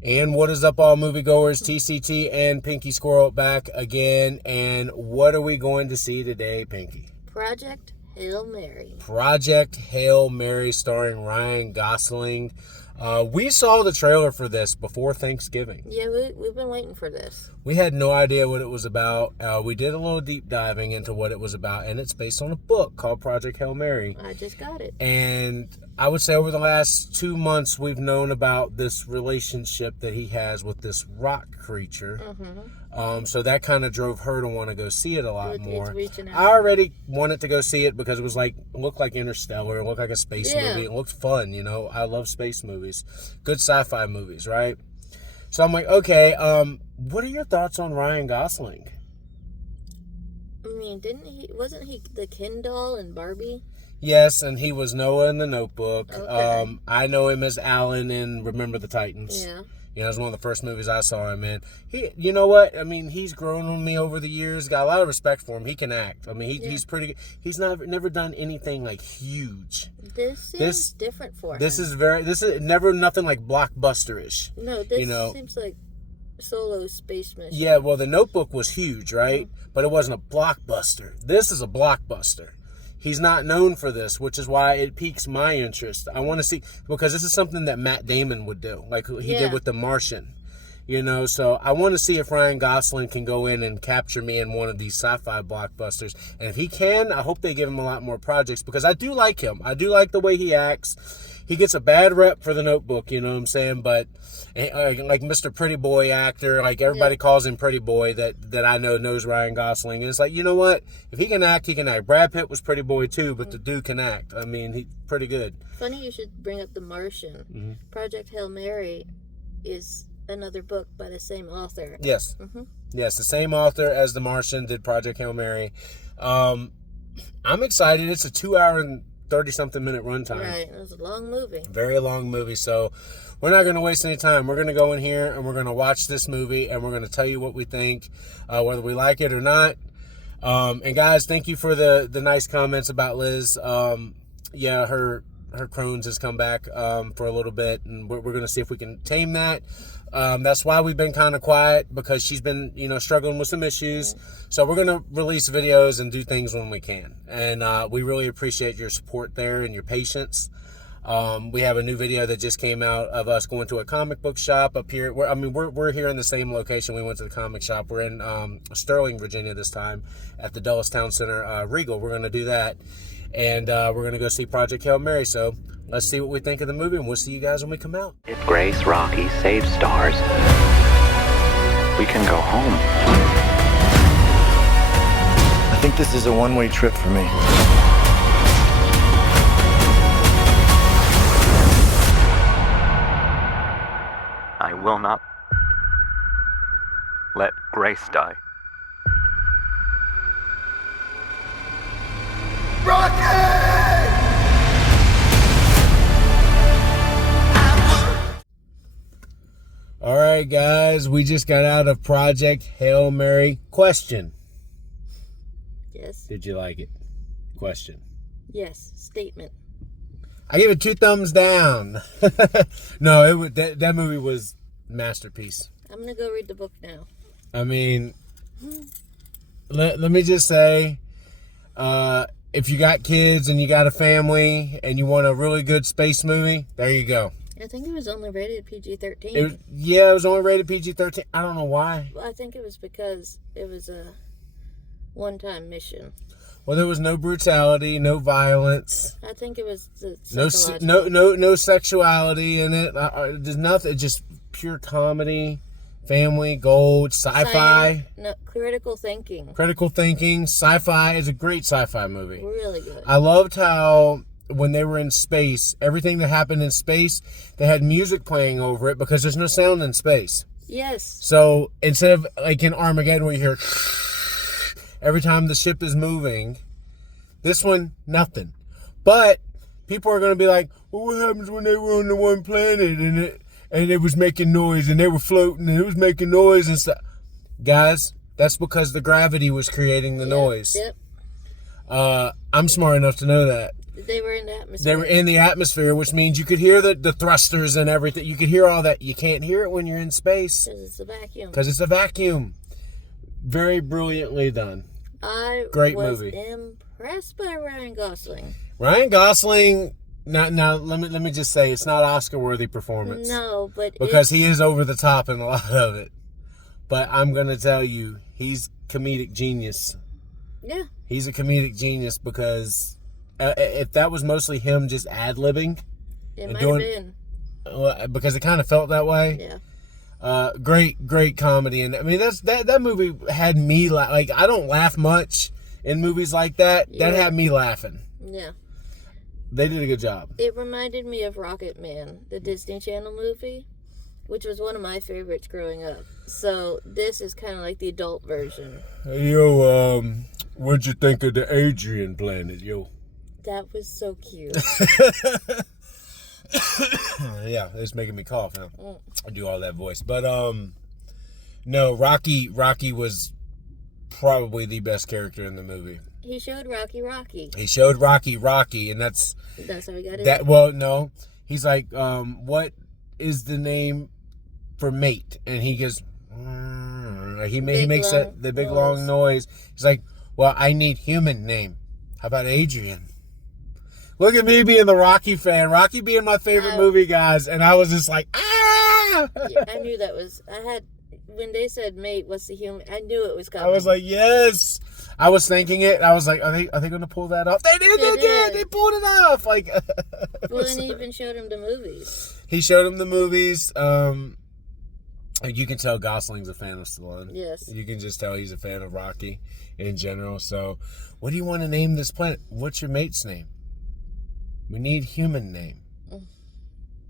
And what is up, all moviegoers? TCT and Pinky Squirrel back again. And what are we going to see today, Pinky? Project Hail Mary. Project Hail Mary, starring Ryan Gosling. We saw the trailer for this before Thanksgiving. Yeah, we've been waiting for this. We had no idea what it was about. We did a little deep diving into what it was about, and it's based on a book called Project Hail Mary. I just got it. And I would say over the last 2 months, we've known about this relationship that he has with this rock creature. So that kind of drove her to want to go see it a lot more. It's reaching out. I already wanted to go see it because it was looked like Interstellar, it looked like a space movie. It looked fun, you know. I love space movies, good sci-fi movies, right? So I'm like, okay, what are your thoughts on Ryan Gosling? I mean, wasn't he the Ken doll in Barbie? Yes, and he was Noah in The Notebook. Okay. I know him as Alan in Remember the Titans. Yeah. You know, it was one of the first movies I saw him in. You know what? I mean, he's grown on me over the years. Got a lot of respect for him. He can act. I mean, he's pretty good. He's never done anything like huge. This seems different for him. This is never nothing like blockbuster-ish. No, this seems like solo space mission. Yeah, well, The Notebook was huge, right? But it wasn't a blockbuster. This is a blockbuster. He's not known for this, which is why it piques my interest. I want to see, because this is something that Matt Damon would do, like he did with The Martian. You know, so I want to see if Ryan Gosling can go in and capture me in one of these sci-fi blockbusters. And if he can, I hope they give him a lot more projects, because I do like him. I do like the way he acts. He gets a bad rep for The Notebook, you know what I'm saying? But like Mr. Pretty Boy actor, like everybody calls him Pretty Boy that I know knows Ryan Gosling. And it's like, you know what? If he can act, he can act. Brad Pitt was Pretty Boy too, but the dude can act. I mean, he's pretty good. Funny you should bring up The Martian. Project Hail Mary is another book by the same author. Yes. Yes, the same author as The Martian did Project Hail Mary. I'm excited. It's a 2-hour and 30-something minute runtime. Right, it was a long movie. Very long movie, so we're not going to waste any time. We're going to go in here and we're going to watch this movie and we're going to tell you what we think, whether we like it or not. And guys, thank you for the nice comments about Liz. Yeah, her Crohn's has come back for a little bit, and we're going to see if we can tame that. That's why we've been kind of quiet, because she's been, struggling with some issues. So we're going to release videos and do things when we can. And we really appreciate your support there and your patience. We have a new video that just came out of us going to a comic book shop up here. We're here in the same location. We went to the comic shop. We're in Sterling, Virginia this time at the Dulles Town Center Regal. We're going to do that. And we're going to go see Project Hail Mary. So let's see what we think of the movie, and we'll see you guys when we come out. If Grace Rocky saves stars, we can go home. I think this is a one-way trip for me. I will not let Grace die. All right, guys, we just got out of Project Hail Mary. Question. Yes. Did you like it? Question. Yes. Statement. I give it 2 thumbs down. No, that movie was masterpiece. I'm going to go read the book now. I mean, let me just say, if you got kids and you got a family and you want a really good space movie, there you go. I think it was only rated PG-13. It was only rated PG-13. I don't know why. Well, I think it was because it was a one-time mission. Well, there was no brutality, no violence. I think it was the no sexuality in it. There's nothing. Just pure comedy, family, gold, sci-fi. Critical thinking. Critical thinking, sci-fi. Is a great sci-fi movie. Really good. I loved how when they were in space, everything that happened in space, they had music playing over it because there's no sound in space. Yes. So instead of like in Armageddon where you hear every time the ship is moving, this one, nothing. But people are going to be like, well, what happens when they were on the one planet and it was making noise and they were floating and it was making noise and stuff? Guys, that's because the gravity was creating the noise. Yep. I'm smart enough to know that. They were in the atmosphere. They were in the atmosphere, which means you could hear the thrusters and everything. You could hear all that. You can't hear it when you're in space. Because it's a vacuum. Because it's a vacuum. Very brilliantly done. Great was movie. impressed by Ryan Gosling. Ryan Gosling, now let me just say, it's not Oscar-worthy performance. No, but Because he is over the top in a lot of it. But I'm going to tell you, he's comedic genius. Yeah. He's a comedic genius because if that was mostly him just ad-libbing. It might have been. Because it kind of felt that way. Yeah. Great comedy. And I mean, that movie had me like, I don't laugh much in movies like that. Yeah. That had me laughing. Yeah. They did a good job. It reminded me of Rocket Man, the Disney Channel movie, which was one of my favorites growing up. So this is kind of like the adult version. Hey, yo, what'd you think of the Adrian planet, yo? That was so cute. Yeah, it's making me cough now. I do all that voice. But, no, Rocky was probably the best character in the movie. He showed Rocky. He showed Rocky, and that's how he got it. that. Well, no, he's like, what is the name for mate? And he goes, he makes the big long noise. He's like, well, I need human name. How about Adrian? Look at me being the Rocky fan. Rocky being my favorite movie, guys, and I was just like, ah! Yeah, I knew that was. When they said mate, what's the human? I knew it was coming. I was like, yes. I was thinking it. I was like, are they going to pull that off? They did. They pulled it off. Like, well, and he even showed him the movies. He showed him the movies. You can tell Gosling's a fan of Stallone. Yes. You can just tell he's a fan of Rocky in general. So, what do you want to name this planet? What's your mate's name? We need human name.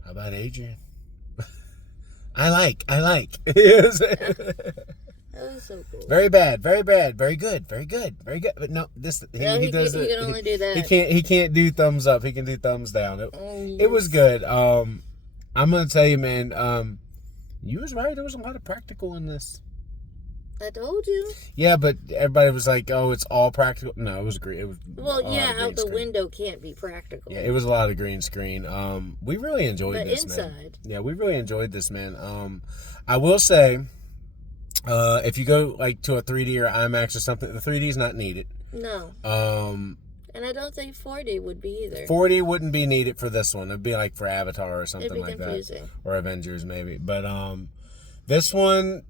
How about Adrian? I like. Yes. That was so cool. Very bad. Very good. But no, he does it. He can only do that. He can't do thumbs up. He can do thumbs down. It was good. I'm gonna tell you, man. You was right. There was a lot of practical in this. I told you. Yeah, but everybody was like, "Oh, it's all practical." No, it was great. It was out the window can't be practical. Yeah, it was a lot of green screen. We really enjoyed this, inside. man. Yeah, we really enjoyed this, man. I will say, if you go like to a 3D or IMAX or something, the 3D is not needed. No. And I don't think 4D would be either. 4D wouldn't be needed for this one. It'd be like for Avatar or something It'd be like confusing. that, or Avengers maybe. But this one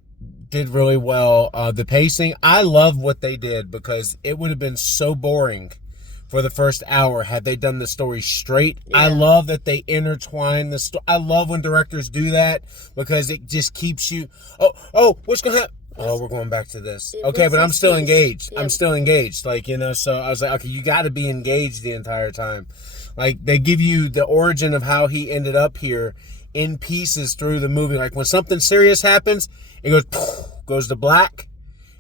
did really well. The pacing, I love what they did because it would have been so boring for the first hour had they done the story straight. Yeah. I love that they intertwine the story. I love when directors do that because it just keeps you. Oh, what's gonna happen? Oh, we're going back to this. Okay, but I'm still engaged. Yeah. I'm still engaged. Like, so I was like, okay, you got to be engaged the entire time. Like, they give you the origin of how he ended up here in pieces through the movie. Like, when something serious happens, it goes to black,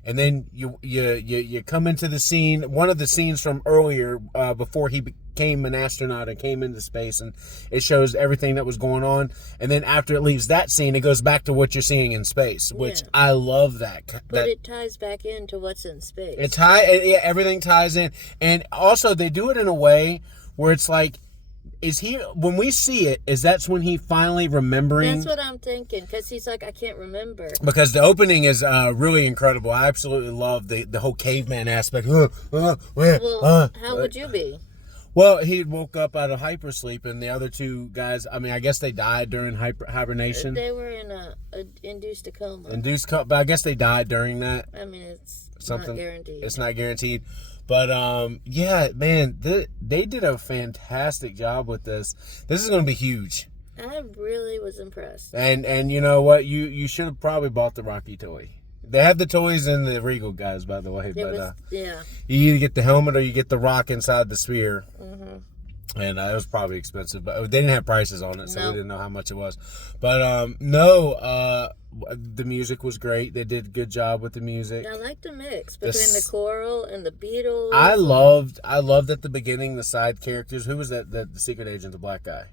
and then you come into the scene. One of the scenes from earlier, before he became an astronaut and came into space, and it shows everything that was going on. And then after it leaves that scene, it goes back to what you're seeing in space, which I love that. But it ties back into what's in space. Everything ties in, and also they do it in a way where it's like, when we see it, that's when he finally remembering? That's what I'm thinking, because he's like, I can't remember. Because the opening is really incredible. I absolutely love the whole caveman aspect. How would you be? Well, he woke up out of hypersleep, and the other two guys, I mean, I guess they died during hibernation. They were in a induced coma. But I guess they died during that. I mean, it's something, not guaranteed. It's not guaranteed. But, yeah, man, they did a fantastic job with this. This is going to be huge. I really was impressed. And you know what? You should have probably bought the Rocky toy. They have the toys in the Regal, guys, by the way. Yeah. You either get the helmet or you get the rock inside the sphere. Mm-hmm. And it was probably expensive, but they didn't have prices on it, so we didn't know how much it was. But, the music was great. They did a good job with the music. I like the mix between the choral and the Beatles. I loved at the beginning the side characters. Who was that? The secret agent, the black guy.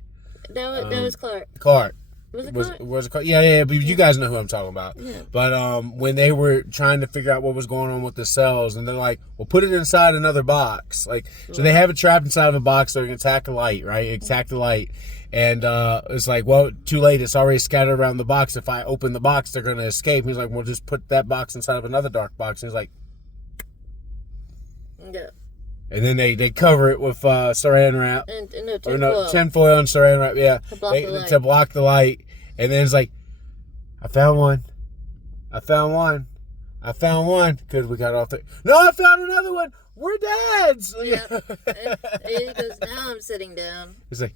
That was Clark. Clark. Was it called? Yeah, but you guys know who I'm talking about. Yeah. But when they were trying to figure out what was going on with the cells, and they're like, well, put it inside another box. Like, so they have it trapped inside of a box so it can attack the light, right? Attack the light. And it's like, well, too late. It's already scattered around the box. If I open the box, they're going to escape. He's like, well, just put that box inside of another dark box. And he's like, Yeah. and then they cover it with saran wrap. And no, Tinfoil and saran wrap, yeah. To block the light. And then it's like, I found one. Because we got off the... No, I found another one. We're dads. Yeah. And he goes, now I'm sitting down. It's like,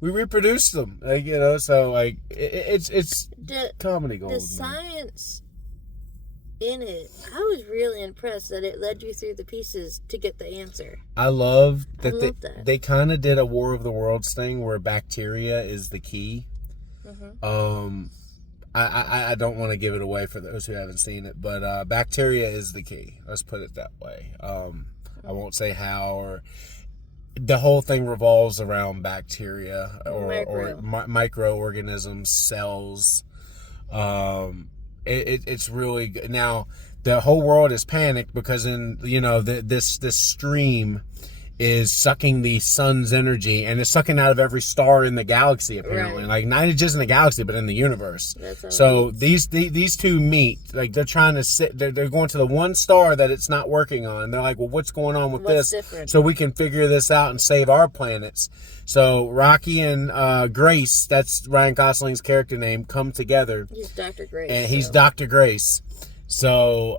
we reproduced them. Like, you know, so like, it's comedy gold. The science in it, I was really impressed that it led you through the pieces to get the answer. I love that that. they kind of did a War of the Worlds thing where bacteria is the key. Mm-hmm. I don't want to give it away for those who haven't seen it, but bacteria is the key. Let's put it that way. I won't say how, or the whole thing revolves around bacteria or microorganisms, cells. It's really good. Now the whole world is panicked because this stream is sucking the sun's energy, and it's sucking out of every star in the galaxy, apparently. Right. Like, not just in the galaxy, but in the universe. That's So these two meet. Like, they're trying to they're going to the one star that it's not working on, and they're like, well, what's going on with What's this? different? So we can figure this out and save our planets. So Rocky and Grace, that's Ryan Gosling's character name, come together. He's Dr. Grace. And he's Dr. Grace. So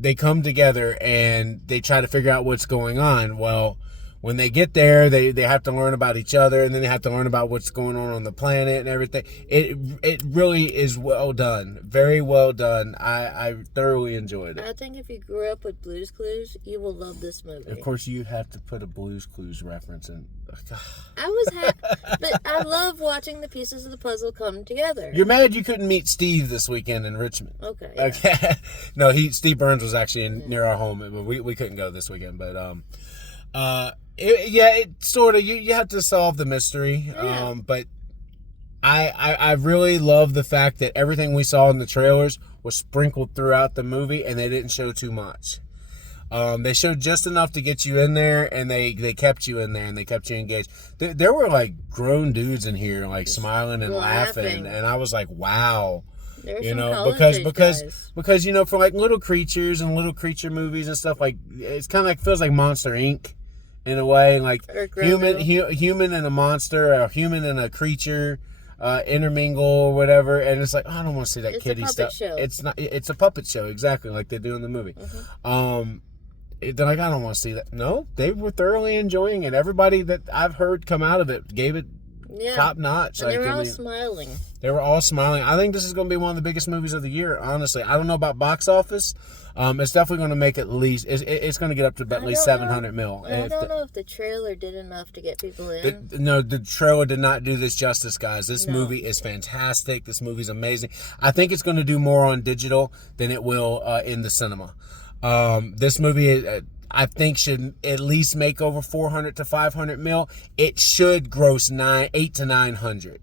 they come together and they try to figure out what's going on. Well, when they get there, they have to learn about each other, and then they have to learn about what's going on the planet and everything. It really is well done. Very well done. I thoroughly enjoyed it. I think if you grew up with Blue's Clues, you will love this movie. Of course, you have to put a Blue's Clues reference in. But I love watching the pieces of the puzzle come together. You're mad you couldn't meet Steve this weekend in Richmond. Okay. Yeah. Okay. No, Steve Burns was actually near our home, but we couldn't go this weekend. But it sort of you have to solve the mystery. Yeah. But I really love the fact that everything we saw in the trailers was sprinkled throughout the movie, and they didn't show too much. They showed just enough to get you in there, and they kept you in there, and they kept you engaged. There were like grown dudes in here, like smiling and laughing, and I was like, wow. Because for like little creatures and little creature movies and stuff, like it's kind of like feels like Monster Inc. in a way, like human and a monster, or human and a creature intermingle or whatever, and it's like, I don't want to see that kiddie stuff. Show. It's not. It's a puppet show, exactly like they do in the movie. Mm-hmm. They're like, I don't want to see that. No, they were thoroughly enjoying it. Everybody that I've heard come out of it gave it top notch. And they were all smiling. They were all smiling. I think this is going to be one of the biggest movies of the year, honestly. I don't know about box office. It's definitely going to make at least, it's going to get up to at least 700 mil. I don't know if the trailer did enough to get people in. The trailer did not do this justice, guys. This movie is fantastic. This movie's amazing. I think it's going to do more on digital than it will in the cinema. This movie, I think, should at least make over 400 to 500 mil. It should gross 8 to 900.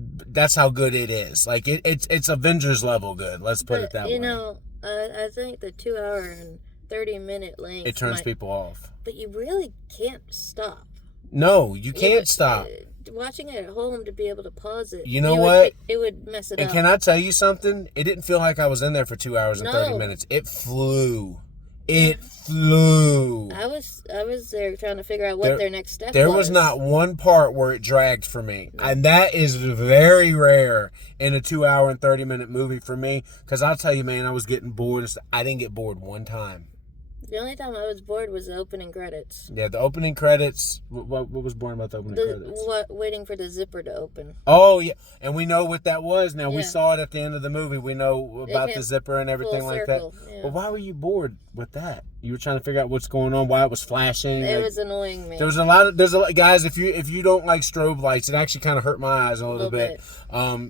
That's how good it is. Like it's Avengers level good. Let's put it that way. I think the 2 hour and 30-minute length, it turns people off. But you really can't stop. No, you can't stop. Watching it at home, to be able to pause it. You know what? It would mess it up. And can I tell you something? It didn't feel like I was in there for 2 hours and 30 minutes. It flew. It flew. I was there trying to figure out what their next step was. There was not one part where it dragged for me. No. And that is very rare in a 2 hour and 30-minute movie for me. Because I'll tell you, man, I was getting bored. I didn't get bored one time. The only time I was bored was the opening credits. Yeah, the opening credits. What was boring about the opening credits? Waiting for the zipper to open. Oh, yeah. And we know what that was now. Yeah. We saw it at the end of the movie. We know about the zipper and everything like that. Yeah. But why were you bored with that? You were trying to figure out what's going on, why it was flashing. It was annoying me. There's a lot guys, if you don't like strobe lights, it actually kind of hurt my eyes a little bit.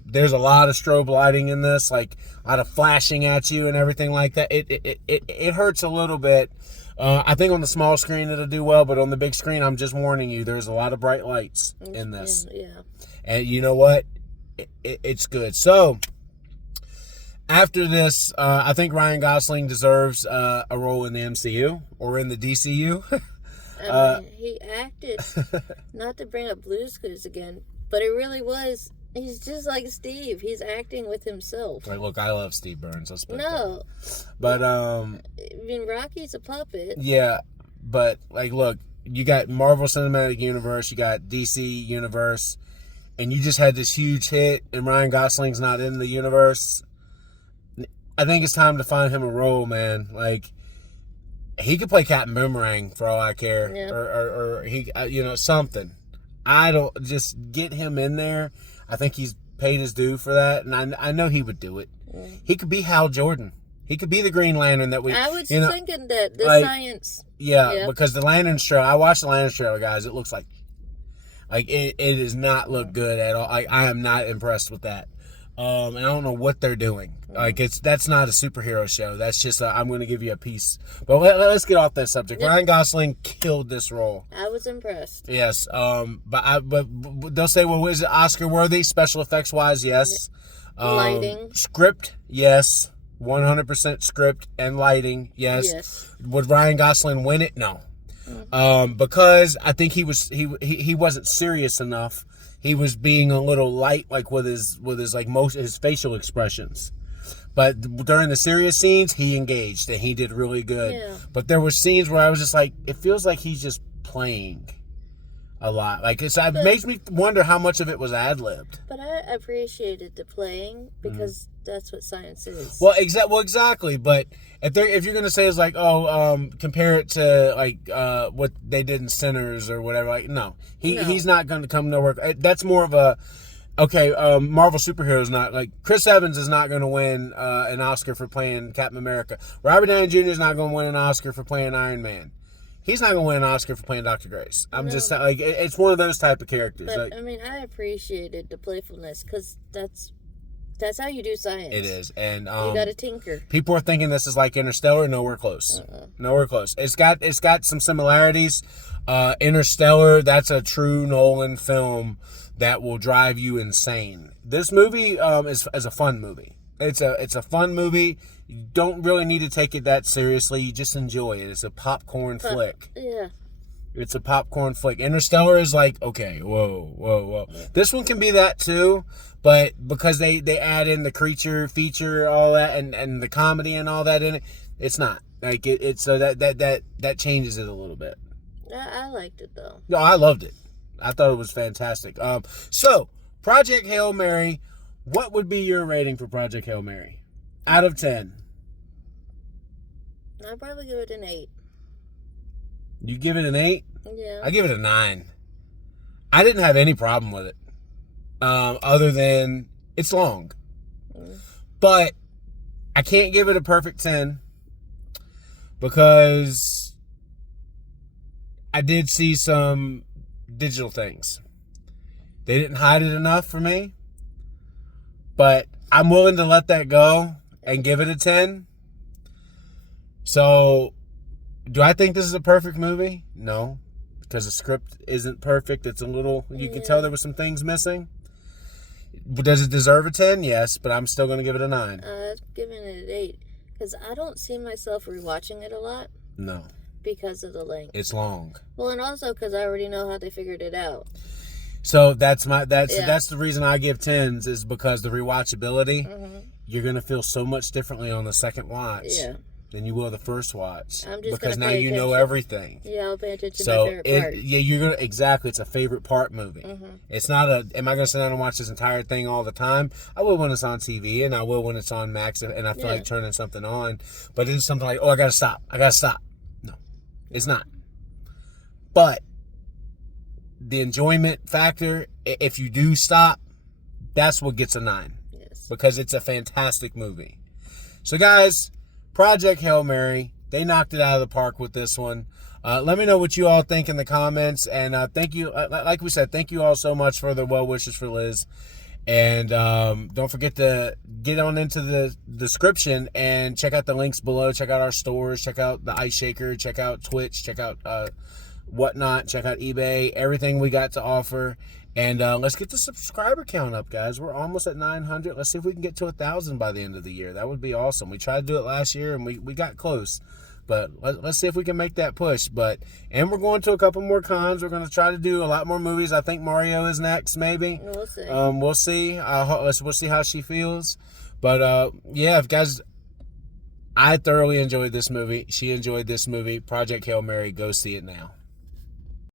There's a lot of strobe lighting in this, like a lot of flashing at you and everything like that. It hurts a little bit. I think on the small screen it'll do well, but on the big screen, I'm just warning you, there's a lot of bright lights in this. Yeah. And you know what? It's good. So, after this, I think Ryan Gosling deserves a role in the MCU or in the DCU. I mean, he acted, not to bring up Blue's Clues again, but it really was. He's just like Steve. He's acting with himself. Like, look, I love Steve Burns. Let's put No. that. But I mean, Rocky's a puppet. yeah. But like, look, you got Marvel Cinematic Universe, you got DC Universe, and you just had this huge hit, and Ryan Gosling's not in the universe. I think it's time to find him a role, man. Like, he could play Captain Boomerang for all I care, Yeah. or he, something. I don't just get him in there. I think he's paid his due for that, and I know he would do it. He could be Hal Jordan. He could be the Green Lantern that we. I was you know, thinking that the like, science. Yeah, Yeah. because the Lantern trailer. I watched the Lantern trailer, guys. It looks like it does not look good at all. I am not impressed with that. And I don't know what they're doing. Like that's not a superhero show. That's just I'm going to give you a piece. But let's get off that subject. Yeah. Ryan Gosling killed this role. I was impressed. Yes. But they'll say, well, is it Oscar worthy? Special effects wise, yes. Lighting. Script, yes. 100% script and lighting, yes. Yes. Would Ryan Gosling win it? No. Because I think he wasn't serious enough. He was being a little light, like with his like most his facial expressions. But during the serious scenes, he engaged and he did really good. Yeah. But there were scenes where I was just like, it feels like he's just playing a lot. Like it makes me wonder how much of it was ad libbed. But I appreciated the playing because that's what science is. Well, exactly. But if you're gonna say it's like, compare it to like what they did in Sinners or whatever, like no, he's not gonna come to work. That's more of a Marvel superheroes not like Chris Evans is not gonna win an Oscar for playing Captain America. Robert Downey Jr. is not gonna win an Oscar for playing Iron Man. He's not gonna win an Oscar for playing Dr. Grace. I'm just like it's one of those type of characters. But Like, I mean, I appreciated the playfulness because that's how you do science. it is, and You got to tinker. people are thinking this is like Interstellar. Nowhere close. Nowhere close. It's got some similarities. Interstellar, that's a true Nolan film that will drive you insane. This movie is a fun movie. It's a fun movie. You don't really need to take it that seriously. You just enjoy it. It's a popcorn flick. Yeah. It's a popcorn flick. Interstellar is like, okay, whoa. This one can be that too, but because they add in the creature feature, all that, and the comedy and all that in it, it's not. Like it's so that changes it a little bit. I liked it though. No, I loved it. I thought it was fantastic. So Project Hail Mary, what would be your rating for Project Hail Mary? Out of 10. I'd probably give it an 8. You give it an 8? Yeah. I give it a 9. I didn't have any problem with it. Other than it's long. But I can't give it a perfect 10 because I did see some digital things. They didn't hide it enough for me. But I'm willing to let that go and give it a 10. So, do I think this is a perfect movie? No. Because the script isn't perfect. It's a little, you can tell there were some things missing. Does it deserve a 10? Yes, but I'm still going to give it a 9. I'm giving it an 8 because I don't see myself rewatching it a lot No. because of the length. It's long. Well, and also because I already know how they figured it out. So that's the reason I give 10s is because the rewatchability, you're going to feel so much differently on the second watch than you will the first watch. I'm just because gonna now pay you know attention. everything. Yeah, I'll pay attention to So my favorite part. you're gonna it's a favorite part movie. It's not am I gonna sit down and watch this entire thing all the time? I will when it's on TV, and I will when it's on Max, and I feel like turning something on. But it's something like, oh, I gotta stop. No, it's not. But the enjoyment factor, if you do stop, that's what gets a 9. Yes. Because it's a fantastic movie. So guys, Project Hail Mary, they knocked it out of the park with this one. Let me know what you all think in the comments. And thank you, like we said, thank you all so much for the well wishes for Liz. And don't forget to get on into the description and check out the links below. Check out our stores. Check out the Ice Shaker. Check out Twitch. Check out Whatnot. Check out eBay. Everything we got to offer. And let's get the subscriber count up, guys. We're almost at 900. Let's see if we can get to 1,000 by the end of the year. That would be awesome. We tried to do it last year, and we got close. But let's see if we can make that push. And we're going to a couple more cons. We're going to try to do a lot more movies. I think Mario is next, maybe. We'll see. We'll see. We'll see how she feels. But yeah, guys, I thoroughly enjoyed this movie. She enjoyed this movie. Project Hail Mary. Go see it now.